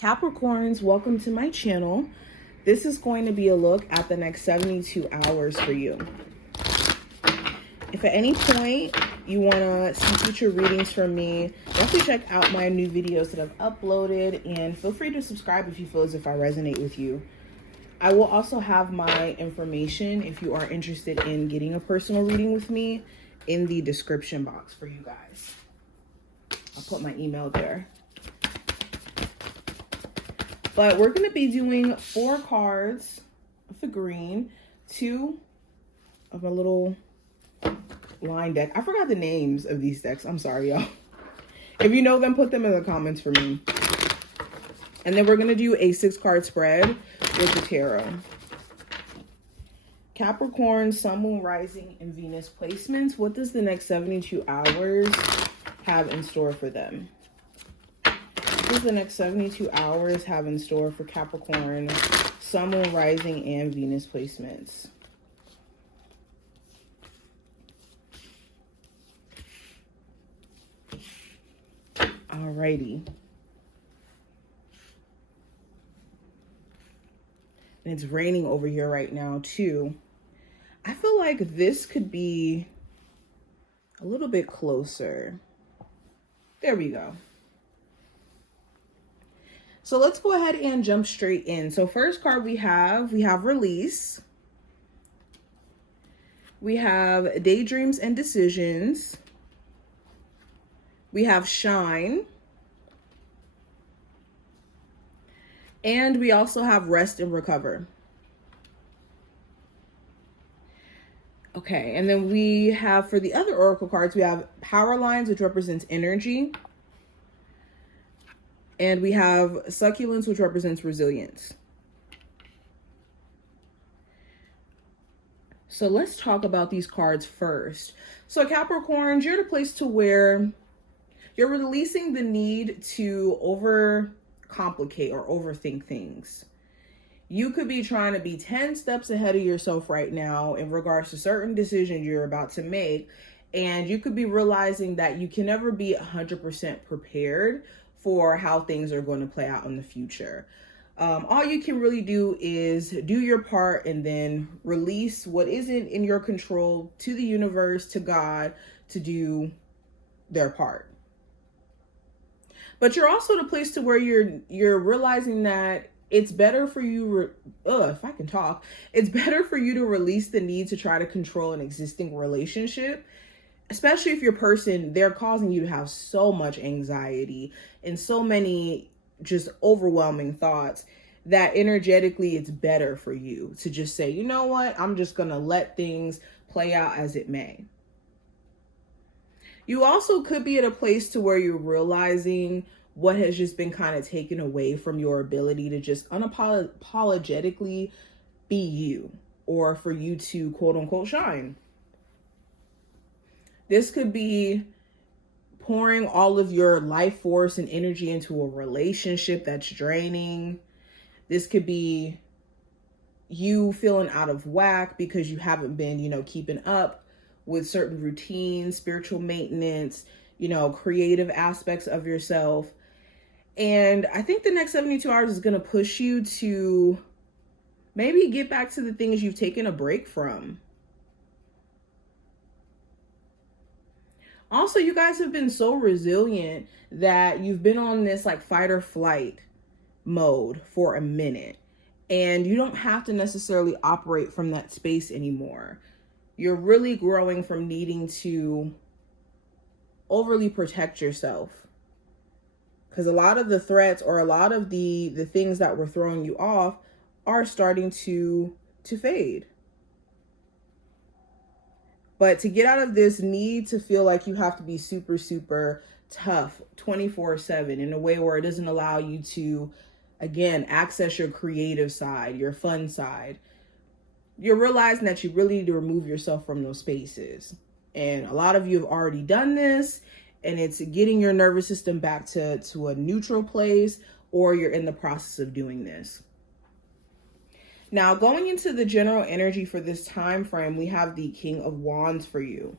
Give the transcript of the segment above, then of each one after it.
Capricorns, welcome to my channel. This is going to be a look at the next 72 hours for you. If at any point you want to see future readings from me, definitely check out my new videos that I've uploaded, and feel free to subscribe if you feel as if I resonate with you. I will also have my information if you are interested in getting a personal reading with me in the description box for you guys. I'll put my email there. But we're going to be doing 4 cards of the green, 2 of a little line deck. I forgot the names of these decks. I'm sorry, y'all. If you know them, put them in the comments for me. And then we're going to do a 6-card spread with the tarot. Capricorn, Sun, Moon, Rising, and Venus placements. What does the next 72 hours have in store for them? What does the next 72 hours have in store for Capricorn, Sun, Moon, Rising, and Venus placements? Alrighty. And it's raining over here right now too. I feel like this could be a little bit closer. There we go. So let's go ahead and jump straight in. So first card we have release. We have daydreams and decisions. We have shine. And we also have rest and recover. Okay, and then we have, for the other oracle cards, we have power lines, which represents energy. And we have succulence, which represents resilience. So let's talk about these cards first. So Capricorns, you're at a place to where you're releasing the need to overcomplicate or overthink things. You could be trying to be 10 steps ahead of yourself right now in regards to certain decisions you're about to make. And you could be realizing that you can never be 100% prepared for how things are going to play out in the future. All you can really do is do your part and then release what isn't in your control to the universe, to God, to do their part. But you're also at a place to where you're realizing that it's better for you, it's better for you to release the need to try to control an existing relationship, especially if your person, they're causing you to have so much anxiety and so many just overwhelming thoughts that energetically it's better for you to just say, you know what, I'm just going to let things play out as it may. You also could be at a place to where you're realizing what has just been kind of taken away from your ability to just unapologetically be you, or for you to quote unquote shine. This could be pouring all of your life force and energy into a relationship that's draining. This could be you feeling out of whack because you haven't been, keeping up with certain routines, spiritual maintenance, creative aspects of yourself. And I think the next 72 hours is going to push you to maybe get back to the things you've taken a break from. Also, you guys have been so resilient that you've been on this like fight or flight mode for a minute, and you don't have to necessarily operate from that space anymore. You're really growing from needing to overly protect yourself, because a lot of the threats or a lot of the things that were throwing you off are starting to fade. But to get out of this need to feel like you have to be super, super tough 24/7 in a way where it doesn't allow you to, again, access your creative side, your fun side, you're realizing that you really need to remove yourself from those spaces. And a lot of you have already done this, and it's getting your nervous system back to a neutral place, or you're in the process of doing this. Now, going into the general energy for this time frame, we have the King of Wands for you.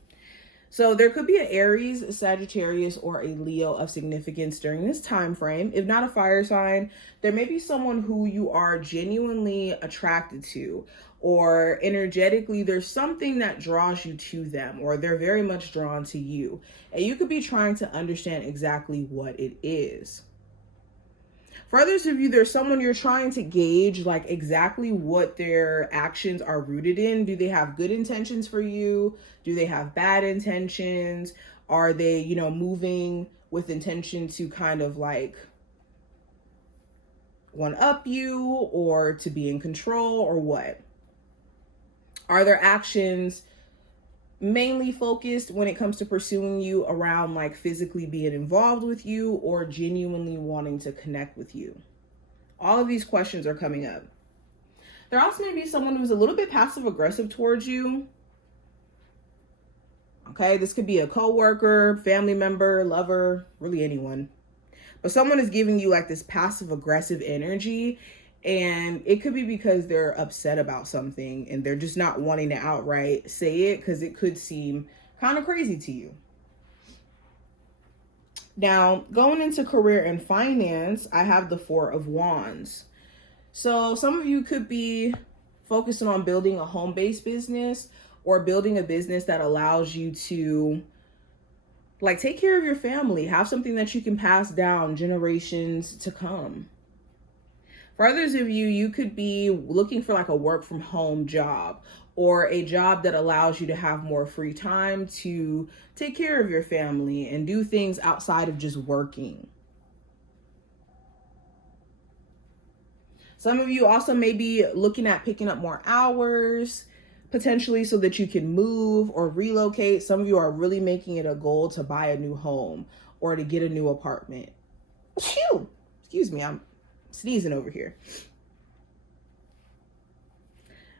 So there could be an Aries, a Sagittarius, or a Leo of significance during this time frame. If not a fire sign, there may be someone who you are genuinely attracted to, or energetically there's something that draws you to them, or they're very much drawn to you. And you could be trying to understand exactly what it is. For others of you, there's someone you're trying to gauge like exactly what their actions are rooted in. Do they have good intentions for you? Do they have bad intentions? Are they, moving with intention to kind of like one up you or to be in control, or what? Are their actions mainly focused when it comes to pursuing you around like physically being involved with you, or genuinely wanting to connect with you? All of these questions are coming up. There also may be someone who's a little bit passive aggressive towards you. Okay, this could be a coworker, family member, lover, really anyone. But someone is giving you like this passive aggressive energy, and it could be because they're upset about something and they're just not wanting to outright say it because it could seem kind of crazy to you. Now, going into career and finance, I have the Four of Wands. So some of you could be focusing on building a home-based business, or building a business that allows you to like take care of your family, have something that you can pass down generations to come. For others of you, you could be looking for like a work from home job, or a job that allows you to have more free time to take care of your family and do things outside of just working. Some of you also may be looking at picking up more hours, potentially so that you can move or relocate. Some of you are really making it a goal to buy a new home or to get a new apartment. Phew! Excuse me, I'm sneezing over here.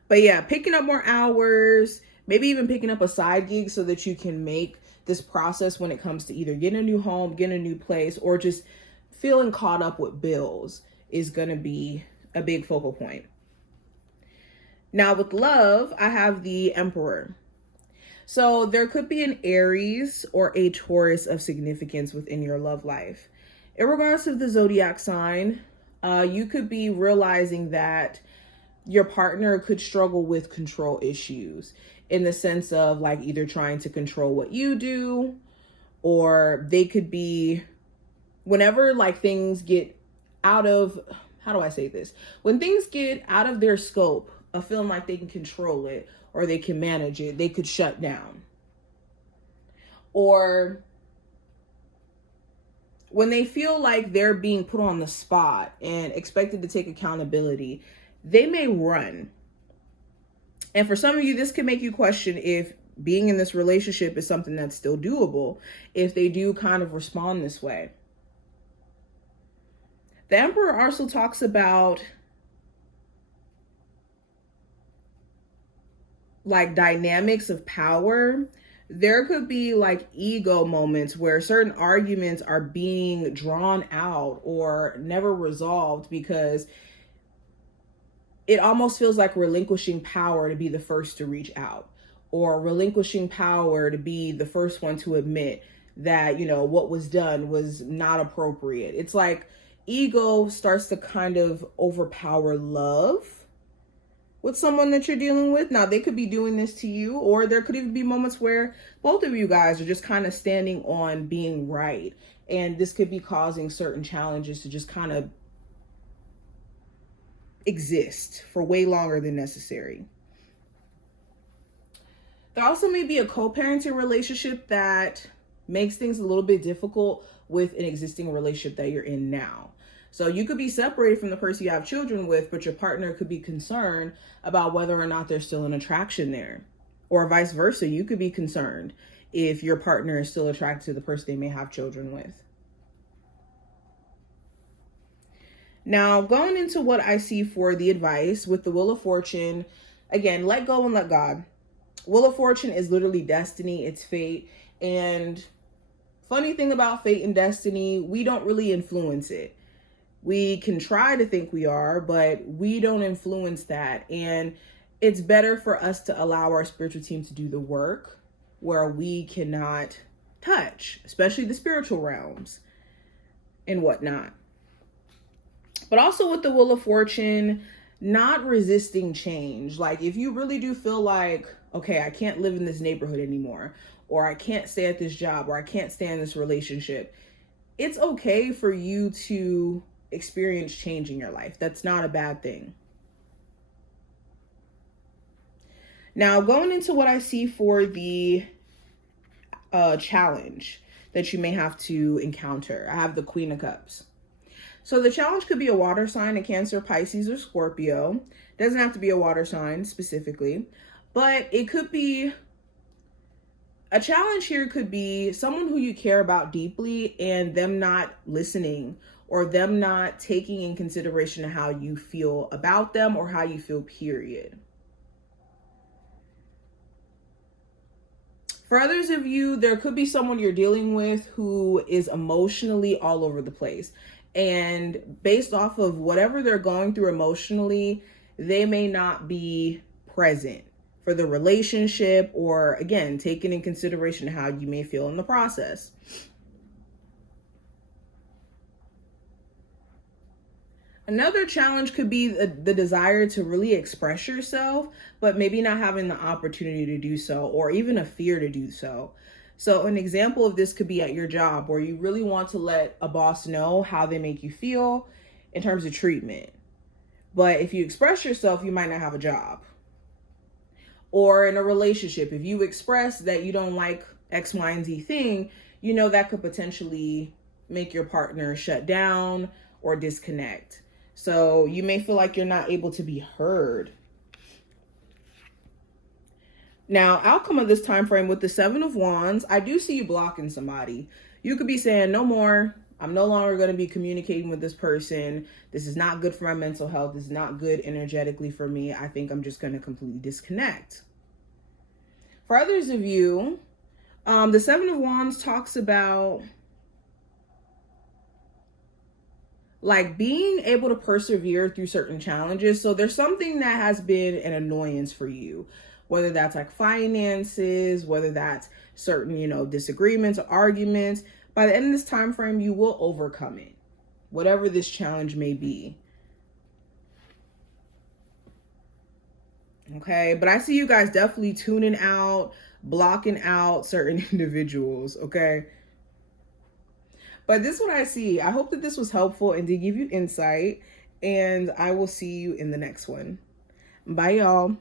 But yeah, picking up more hours, maybe even picking up a side gig so that you can make this process when it comes to either getting a new home, getting a new place, or just feeling caught up with bills is going to be a big focal point. Now with love, I have the Emperor. So there could be an Aries or a Taurus of significance within your love life. In regards to the zodiac sign, you could be realizing that your partner could struggle with control issues, in the sense of like either trying to control what you do, or they could be, whenever like things get out of, how do I say this? When things get out of their scope of feeling like they can control it or they can manage it, they could shut down. Or when they feel like they're being put on the spot and expected to take accountability, they may run. And for some of you, this can make you question if being in this relationship is something that's still doable, if they do kind of respond this way. The Emperor also talks about like dynamics of power. There could be like ego moments where certain arguments are being drawn out or never resolved because it almost feels like relinquishing power to be the first to reach out, or relinquishing power to be the first one to admit that, what was done was not appropriate. It's like ego starts to kind of overpower love with someone that you're dealing with. Now, they could be doing this to you, or there could even be moments where both of you guys are just kind of standing on being right. And this could be causing certain challenges to just kind of exist for way longer than necessary. There also may be a co-parenting relationship that makes things a little bit difficult with an existing relationship that you're in now. So you could be separated from the person you have children with, but your partner could be concerned about whether or not there's still an attraction there, or vice versa. You could be concerned if your partner is still attracted to the person they may have children with. Now, going into what I see for the advice with the Wheel of Fortune, again, let go and let God. Wheel of Fortune is literally destiny. It's fate. And funny thing about fate and destiny, we don't really influence it. We can try to think we are, but we don't influence that. And it's better for us to allow our spiritual team to do the work where we cannot touch, especially the spiritual realms and whatnot. But also with the Wheel of Fortune, not resisting change. Like if you really do feel like, okay, I can't live in this neighborhood anymore, or I can't stay at this job, or I can't stay in this relationship, it's okay for you to experience change in your life. That's not a bad thing. Now, going into what I see for the challenge that you may have to encounter, I have the Queen of Cups. So the challenge could be a water sign, a Cancer, Pisces, or Scorpio. Doesn't have to be a water sign specifically, but it could be a challenge here. Could be someone who you care about deeply and them not listening, or them not taking in consideration how you feel about them or how you feel, period. For others of you, there could be someone you're dealing with who is emotionally all over the place. And based off of whatever they're going through emotionally, they may not be present for the relationship, or again, taking in consideration how you may feel in the process. Another challenge could be the desire to really express yourself, but maybe not having the opportunity to do so, or even a fear to do so. So an example of this could be at your job, where you really want to let a boss know how they make you feel in terms of treatment. But if you express yourself, you might not have a job. Or in a relationship, if you express that you don't like X, Y, and Z thing, you know that could potentially make your partner shut down or disconnect. So you may feel like you're not able to be heard. Now, outcome of this time frame with the Seven of Wands, I do see you blocking somebody. You could be saying, no more. I'm no longer going to be communicating with this person. This is not good for my mental health. This is not good energetically for me. I think I'm just going to completely disconnect. For others of you, the Seven of Wands talks about like being able to persevere through certain challenges. So there's something that has been an annoyance for you, whether that's like finances, whether that's certain, disagreements or arguments. By the end of this time frame, you will overcome it, whatever this challenge may be. Okay, but I see you guys definitely tuning out, blocking out certain individuals, okay? But this is what I see. I hope that this was helpful and did give you insight, and I will see you in the next one. Bye, y'all.